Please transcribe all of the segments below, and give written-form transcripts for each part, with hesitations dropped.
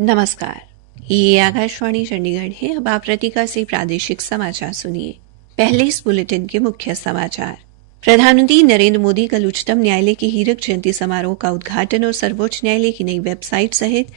नमस्कार, ये आकाशवाणी चंडीगढ़ है। अब आप रतिका से प्रादेशिक समाचार सुनिए। पहले इस बुलेटिन के मुख्य समाचार। प्रधानमंत्री नरेंद्र मोदी कल उच्चतम न्यायालय के हीरक जयंती समारोह का उद्घाटन और सर्वोच्च न्यायालय की नई वेबसाइट सहित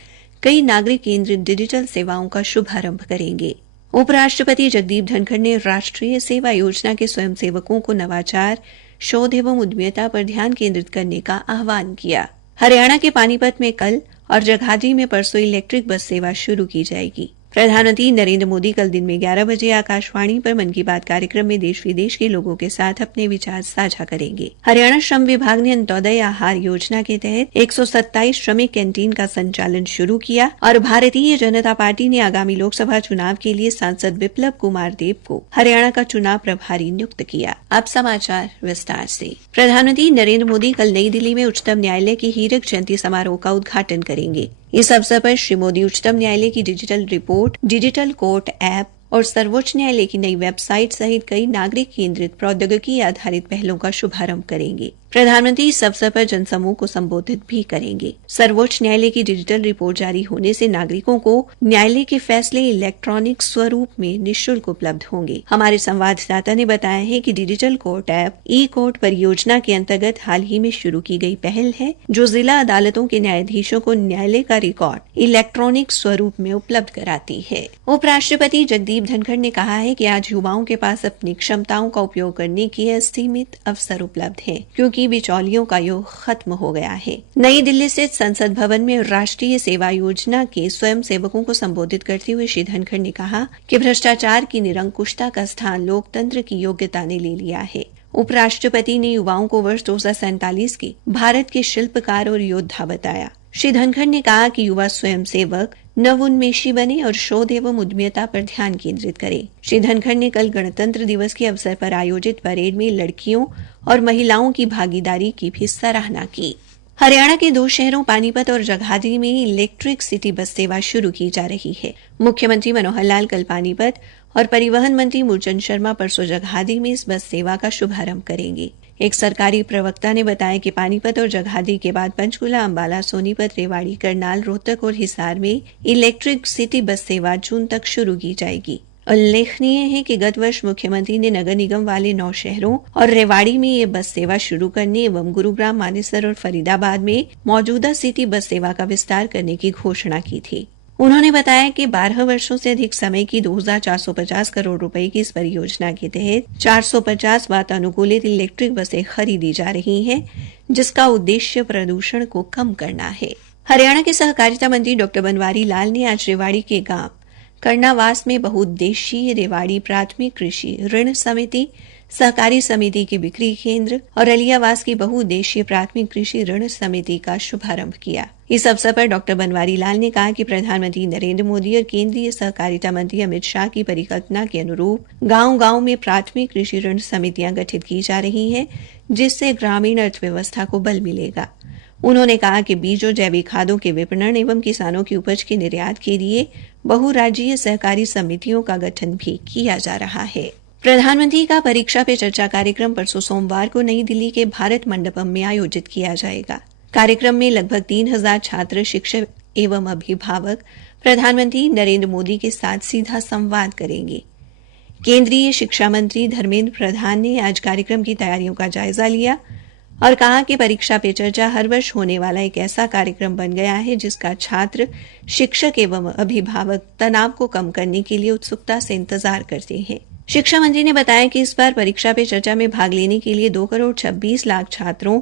कई नागरिक केंद्रित डिजिटल सेवाओं का शुभारंभ करेंगे। उपराष्ट्रपति जगदीप धनखड़ ने राष्ट्रीय सेवा योजना के स्वयंसेवकों को नवाचार, शोध एवं उद्यमिता पर ध्यान केंद्रित करने का आह्वान किया। हरियाणा के पानीपत में कल और जगाधरी में परसों इलेक्ट्रिक बस सेवा शुरू की जाएगी। प्रधानमंत्री नरेंद्र मोदी कल दिन में 11 बजे आकाशवाणी पर मन की बात कार्यक्रम में देश विदेश के लोगों के साथ अपने विचार साझा करेंगे। हरियाणा श्रम विभाग ने अंत्योदय आहार योजना के तहत 127 श्रमिक कैंटीन का संचालन शुरू किया और भारतीय जनता पार्टी ने आगामी लोकसभा चुनाव के लिए सांसद विप्लव कुमार देव को हरियाणा का चुनाव प्रभारी नियुक्त किया। अब समाचार विस्तार से। प्रधानमंत्री नरेंद्र मोदी कल नई दिल्ली में उच्चतम न्यायालय की हीरक जयंती समारोह का उद्घाटन करेंगे। इस अवसर पर श्री मोदी उच्चतम न्यायालय की digital report, digital court app और सर्वोच्च न्यायालय की नई वेबसाइट सहित कई नागरिक केंद्रित प्रौद्योगिकी आधारित पहलों का शुभारंभ करेंगे। प्रधानमंत्री इस अवसर पर जनसमूह को संबोधित भी करेंगे। सर्वोच्च न्यायालय की डिजिटल रिपोर्ट जारी होने से नागरिकों को न्यायालय के फैसले इलेक्ट्रॉनिक स्वरूप में निःशुल्क उपलब्ध होंगे। हमारे संवाददाता ने बताया है कि डिजिटल कोर्ट ऐप ई कोर्ट परियोजना के अंतर्गत हाल ही में शुरू की गई पहल है, जो जिला अदालतों के न्यायाधीशों को न्यायालय का रिकॉर्ड इलेक्ट्रॉनिक स्वरूप में उपलब्ध कराती है। उपराष्ट्रपति जगदीप धनखड़ ने कहा है कि आज युवाओं के पास अपनी क्षमताओं का उपयोग करने के असीमित अवसर उपलब्ध हैं, क्योंकि बिचौलियों का युग खत्म हो गया है। नई दिल्ली स्थित संसद भवन में राष्ट्रीय सेवा योजना के स्वयं सेवकों को संबोधित करते हुए श्री धनखड़ ने कहा कि भ्रष्टाचार की निरंकुशता का स्थान लोकतंत्र की योग्यता ने ले लिया है। उपराष्ट्रपति ने युवाओं को वर्ष 2047 की भारत के शिल्पकार और योद्धा बताया। श्री धनखड़ ने कहा कि युवा स्वयं सेवक नवोन्मेषी बने और शोध एवं उद्यमिता पर ध्यान केंद्रित करें। श्री धनखड़ ने कल गणतंत्र दिवस के अवसर पर आयोजित परेड में लड़कियों और महिलाओं की भागीदारी की भी सराहना की। हरियाणा के 2 शहरों पानीपत और जगाधरी में इलेक्ट्रिक सिटी बस सेवा शुरू की जा रही है। मुख्यमंत्री मनोहर लाल कल पानीपत और परिवहन मंत्री मूलचंद शर्मा परसों जगाधरी में इस बस सेवा का शुभारंभ करेंगे। एक सरकारी प्रवक्ता ने बताया कि पानीपत और जगाधरी के बाद पंचकुला, अंबाला, सोनीपत, रेवाड़ी, करनाल, रोहतक और हिसार में इलेक्ट्रिक सिटी बस सेवा जून तक शुरू की जाएगी। उल्लेखनीय है कि गत वर्ष मुख्यमंत्री ने नगर निगम वाले 9 शहरों और रेवाड़ी में ये बस सेवा शुरू करने एवं गुरुग्राम, मानेसर और फरीदाबाद में मौजूदा सिटी बस सेवा का विस्तार करने की घोषणा की थी। उन्होंने बताया कि 12 वर्षों से अधिक समय की 2450 करोड़ रुपए की इस परियोजना के तहत 450 वातानुकूलित इलेक्ट्रिक बसें खरीदी जा रही हैं, जिसका उद्देश्य प्रदूषण को कम करना है। हरियाणा के सहकारिता मंत्री डॉ बनवारी लाल ने आज रेवाड़ी के गांव कर्णावास में बहुउद्देशीय रेवाड़ी प्राथमिक कृषि ऋण समिति, सहकारी समिति के बिक्री केंद्र और अलियावास की बहुउद्देशीय प्राथमिक कृषि ऋण समिति का शुभारंभ किया। इस अवसर पर डॉ बनवारी लाल ने कहा कि प्रधानमंत्री नरेंद्र मोदी और केंद्रीय सहकारिता मंत्री अमित शाह की परिकल्पना के अनुरूप गांव-गांव में प्राथमिक कृषि ऋण समितियां गठित की जा रही हैं, जिससे ग्रामीण अर्थव्यवस्था को बल मिलेगा। उन्होंने कहा कि बीज और जैविक खादों के विपणन एवं किसानों की उपज के निर्यात के लिए बहुराज्यीय सहकारी समितियों का गठन भी किया जा रहा है। प्रधानमंत्री का परीक्षा पे चर्चा कार्यक्रम परसों सोमवार को नई दिल्ली के भारत मंडपम में आयोजित किया जाएगा। कार्यक्रम में लगभग 3000 छात्र, शिक्षक एवं अभिभावक प्रधानमंत्री नरेंद्र मोदी के साथ सीधा संवाद करेंगे। केंद्रीय शिक्षा मंत्री धर्मेंद्र प्रधान ने आज कार्यक्रम की तैयारियों का जायजा लिया और कहा कि परीक्षा पे चर्चा हर वर्ष होने वाला एक ऐसा कार्यक्रम बन गया है, जिसका छात्र, शिक्षक एवं अभिभावक तनाव को कम करने के लिए उत्सुकता से इंतजार करते हैं। शिक्षा मंत्री ने बताया कि इस बार परीक्षा पे चर्चा में भाग लेने के लिए 2 करोड़ 26 लाख छात्रों,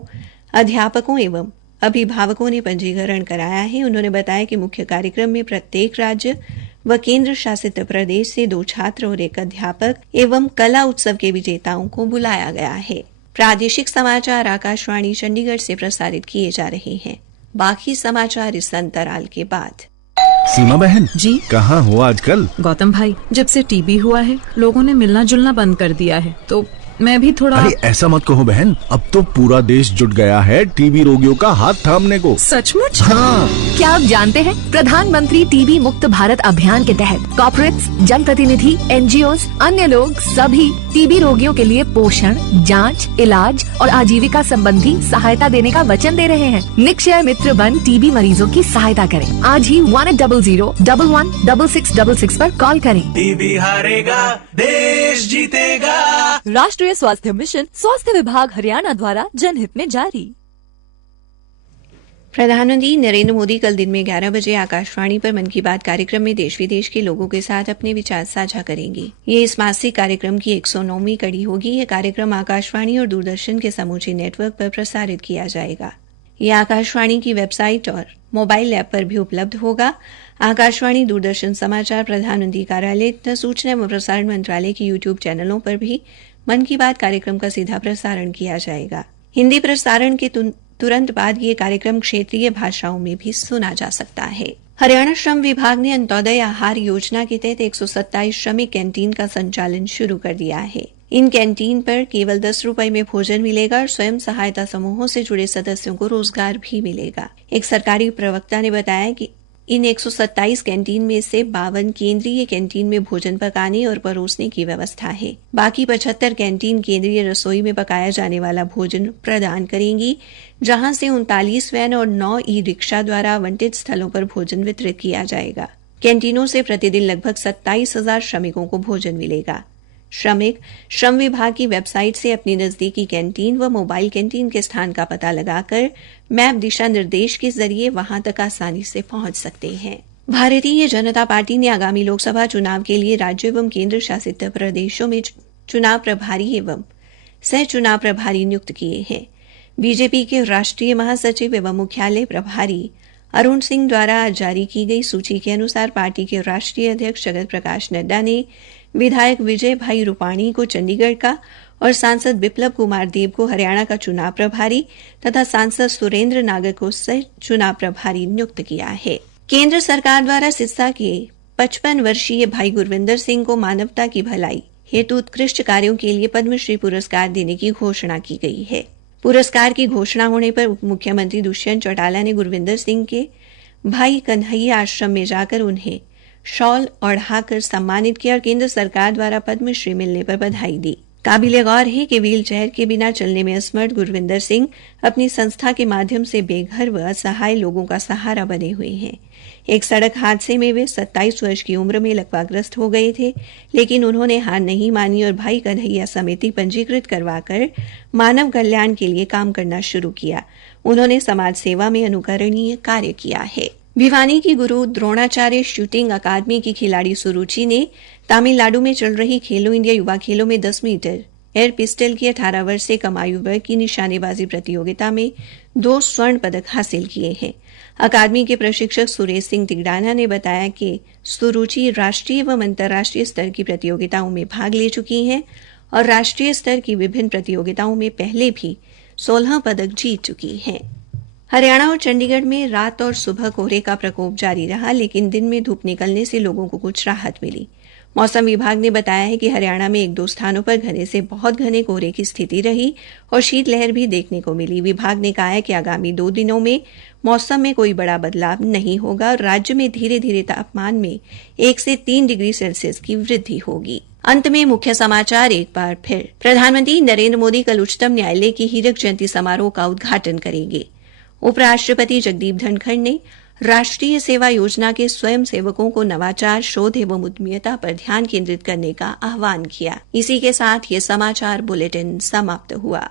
अध्यापकों एवं अभिभावकों ने पंजीकरण कराया है। उन्होंने बताया कि मुख्य कार्यक्रम में प्रत्येक राज्य व केंद्र शासित प्रदेश से 2 छात्र और 1 अध्यापक एवं कला उत्सव के विजेताओं को बुलाया गया है। प्रादेशिक समाचार आकाशवाणी चंडीगढ़ से प्रसारित किए जा रहे हैं। बाकी समाचार इस अंतराल के बाद। सीमा बहन जी, कहाँ हो आजकल? गौतम भाई, जब से टीबी हुआ है लोगों ने मिलना जुलना बंद कर दिया है, तो मैं भी थोड़ा। अरे ऐसा मत कहो बहन, अब तो पूरा देश जुट गया है टीबी रोगियों का हाथ थामने को। सचमुच? हाँ, क्या आप जानते हैं प्रधानमंत्री टीबी मुक्त भारत अभियान के तहत कॉर्पोरेट्स, जनप्रतिनिधि, एनजीओज, अन्य लोग सभी टीबी रोगियों के लिए पोषण, जांच, इलाज और आजीविका संबंधी सहायता देने का वचन दे रहे हैं। निक्षय मित्र बन टीबी मरीजों की सहायता करें। आज ही 1800-11-6666 पर कॉल करें। टीबी हारेगा, देश जीतेगा। राष्ट्रीय स्वास्थ्य मिशन, स्वास्थ्य विभाग हरियाणा द्वारा जनहित में जारी। प्रधानमंत्री नरेंद्र मोदी कल दिन में 11 बजे आकाशवाणी पर मन की बात कार्यक्रम में देश विदेश के लोगों के साथ अपने विचार साझा करेंगे। ये इस मासिक कार्यक्रम की 109वीं कड़ी होगी। यह कार्यक्रम आकाशवाणी और दूरदर्शन के समूचे नेटवर्क पर प्रसारित किया जाएगा। यह आकाशवाणी की वेबसाइट और मोबाइल ऐप पर भी उपलब्ध होगा। आकाशवाणी, दूरदर्शन समाचार, प्रधानमंत्री कार्यालय तथा सूचना एवं प्रसारण मंत्रालय के यूट्यूब चैनलों पर भी मन की बात कार्यक्रम का सीधा प्रसारण किया जाएगा। हिंदी प्रसारण के तुरंत बाद ये कार्यक्रम क्षेत्रीय भाषाओं में भी सुना जा सकता है। हरियाणा श्रम विभाग ने अंत्योदय आहार योजना के तहत 127 श्रमिक कैंटीन का संचालन शुरू कर दिया है। इन कैंटीन पर केवल 10 रुपए में भोजन मिलेगा और स्वयं सहायता समूहों से जुड़े सदस्यों को रोजगार भी मिलेगा। एक सरकारी प्रवक्ता ने बताया कि इन 127 कैंटीन में से 52 केंद्रीय कैंटीन में भोजन पकाने और परोसने की व्यवस्था है। बाकी 75 कैंटीन केंद्रीय रसोई में पकाया जाने वाला भोजन प्रदान करेंगी, जहां से 39 वैन और 9 ई रिक्शा द्वारा आवंटित स्थलों पर भोजन वितरित किया जाएगा। कैंटीनों से प्रतिदिन लगभग 27,000 श्रमिकों को भोजन मिलेगा। श्रमिक श्रम विभाग की वेबसाइट से अपनी नजदीकी कैंटीन व मोबाइल कैंटीन के स्थान का पता लगाकर मैप दिशा निर्देश के जरिए वहां तक आसानी से पहुंच सकते हैं। भारतीय जनता पार्टी ने आगामी लोकसभा चुनाव के लिए राज्य एवं केंद्र शासित प्रदेशों में चुनाव प्रभारी एवं सह चुनाव प्रभारी नियुक्त किए हैं। बीजेपी के राष्ट्रीय महासचिव एवं मुख्यालय प्रभारी अरुण सिंह द्वारा आज जारी की गई सूची के अनुसार पार्टी के राष्ट्रीय अध्यक्ष जगत प्रकाश नड्डा ने विधायक विजय भाई रूपाणी को चंडीगढ़ का और सांसद बिप्लब कुमार देव को हरियाणा का चुनाव प्रभारी तथा सांसद सुरेंद्र नागर को सह चुनाव प्रभारी नियुक्त किया है। केंद्र सरकार द्वारा सिरसा के 55 वर्षीय भाई गुरविंदर सिंह को मानवता की भलाई हेतु उत्कृष्ट कार्यों के लिए पद्मश्री पुरस्कार देने की घोषणा की गई है। पुरस्कार की घोषणा होने पर उप मुख्यमंत्री दुष्यंत चौटाला ने गुरविंदर सिंह के भाई कन्हैया आश्रम में जाकर उन्हें शॉल ओढ़ाकर सम्मानित किया और केंद्र सरकार द्वारा पद्मश्री मिलने पर बधाई दी। काबिले गौर है कि व्हील चेयर के बिना चलने में असमर्थ गुरविंदर सिंह अपनी संस्था के माध्यम से बेघर व असहाय लोगों का सहारा बने हुए हैं। एक सड़क हादसे में वे 27 वर्ष की उम्र में लकवाग्रस्त हो गए थे, लेकिन उन्होंने हार नहीं मानी और भाई कन्हैया समिति पंजीकृत करवाकर मानव कल्याण के लिए काम करना शुरू किया। उन्होंने समाज सेवा में अनुकरणीय कार्य किया है। भिवानी की गुरु द्रोणाचार्य शूटिंग अकादमी की खिलाड़ी सुरुचि ने तमिलनाडु में चल रही खेलो इंडिया युवा खेलों में 10 मीटर एयर पिस्टल की 18 वर्ष से कम आयु वर्ग की निशानेबाजी प्रतियोगिता में 2 स्वर्ण पदक हासिल किए हैं। अकादमी के प्रशिक्षक सुरेश सिंह तिगड़ाना ने बताया कि सुरुचि राष्ट्रीय एवं अंतर्राष्ट्रीय स्तर की प्रतियोगिताओं में भाग ले चुकी हैं और राष्ट्रीय स्तर की विभिन्न प्रतियोगिताओं में पहले भी 16 पदक जीत चुकी हैं। हरियाणा और चंडीगढ़ में रात और सुबह कोहरे का प्रकोप जारी रहा, लेकिन दिन में धूप निकलने से लोगों को कुछ राहत मिली। मौसम विभाग ने बताया है कि हरियाणा में 1-2 स्थानों पर घने से बहुत घने कोहरे की स्थिति रही और शीतलहर भी देखने को मिली। विभाग ने कहा है कि आगामी 2 दिनों में मौसम में कोई बड़ा बदलाव नहीं होगा और राज्य में धीरे धीरे तापमान में 1 से 3 डिग्री सेल्सियस की वृद्धि होगी। अंत में मुख्य समाचार एक बार फिर। प्रधानमंत्री नरेंद्र मोदी कल उच्चतम न्यायालय की हीरक जयंती समारोह का उद्घाटन करेंगे। उपराष्ट्रपति जगदीप धनखड़ ने राष्ट्रीय सेवा योजना के स्वयं सेवकों को नवाचार, शोध एवं उद्यमिता पर ध्यान केंद्रित करने का आह्वान किया। इसी के साथ ये समाचार बुलेटिन समाप्त हुआ।